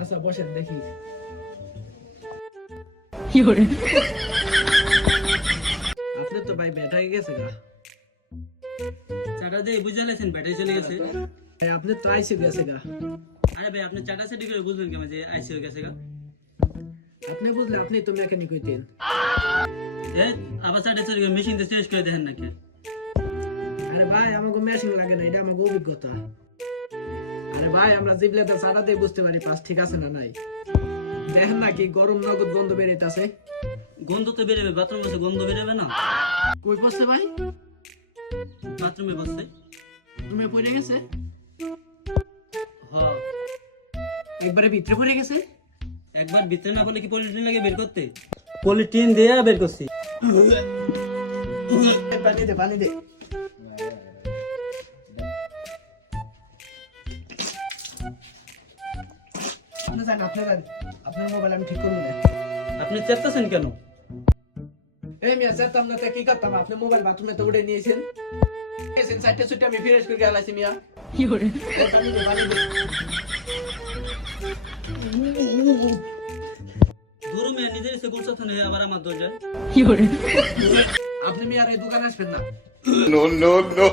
আচ্ছা বসেন দেখি। আপনি তো ভাই ব্যাটারি গেছে গা। চাটা দিয়ে বুঝে লেছেন ব্যাটারি চলে গেছে। আপনি তো আইসি গেছে গা। আরে ভাই আপনি চাটা সেটি করে বুঝলেন কেমন যে আইসি হয়ে গেছে গা? আপনি বুঝলে আপনি তো মেকানিক হইতেন। আবার চাটা চলে গেছে মেশিন দিয়ে চেঞ্জ করে দেখেন নাকি? আরে ভাই আমাকে মেশিন লাগে না, এটা আমাকে অভিজ্ঞতা। আরে ভাই আমরা জিবলেতে চাটা দিয়ে বুঝতে পারি পাস ঠিক আছে না নাই। দেখেন না কি গরম নগদ গন্ধ বেরিয়েছে। গন্ধ তো বেরোবে, বাথরুম বসে গন্ধ বেরোবে না? কই বসছে ভাই? বাথরুমে বসছে। তুমি পড়ে গেছে? হ্যাঁ একবারে ভিতরে পড়ে গেছে? একবার ভিতরে না বলে কি পলিথিন লাগে বের করতে? পলিথিন দিয়ে বের করছি। পানি দে পানি দে। আপনি জান আপনার মোবাইল আমি ঠিক করব না। আপনি চেষ্টাছেন কেন? এই মিয়া যেতাম না তা কি করতাম? আপনি মোবাইল বাথরুমে তো উঠে নিয়েছেন। এসেন সাইডটা সুইটটা আমি ফ্রেশ করে গেলাছি মিয়া। কি করে? পানি দে পানি দে। দূর মেয়ে নিজের এসে গুলছা থানে আবার আমার দরজায়। আপনি মিয়ার এই দোকানে আসবেন না। No, no, no.